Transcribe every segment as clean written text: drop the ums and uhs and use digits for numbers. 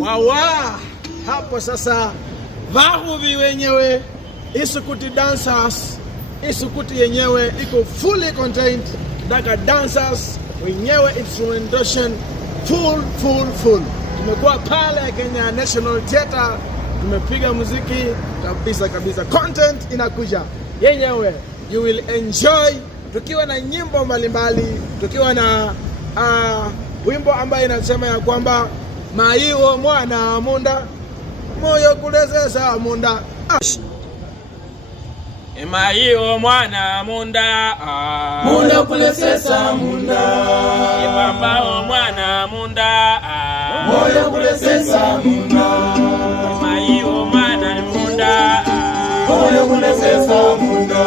Wawa, hapo sasa vahuvi wenyewe ISUKUTI dancers. ISUKUTI yenyewe iko fully contained. Daga dancers wenyewe instrumentation full. Tumekuwa pale Kenya National Theatre, tumepiga muziki kabisa. Content inakuja yenyewe, you will enjoy, tukiwa na nyimbo mbalimbali, tukiwa na wimbo ambaye inasema ya kwamba maiwo mwana munda, moyo khulesesa munda. Maiwo mwana munda, moyo khulesesa munda. Ibambao mwana munda, moyo khulesesa munda. Maiwo mwana munda, moyo khulesesa munda.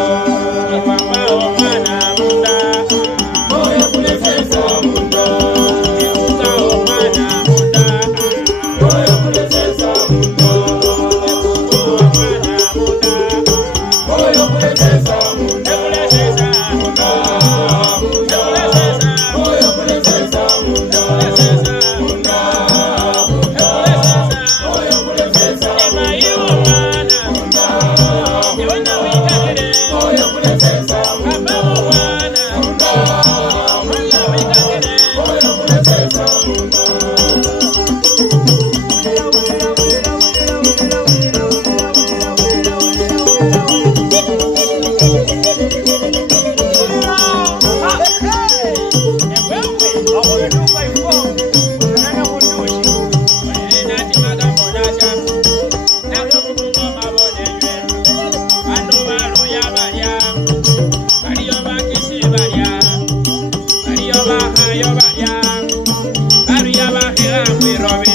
Ibambao mwana munda, moyo khulesesa munda. Ibambao mwana munda, moyo khulesesa munda. Moyo khulesesa munda. Robbie.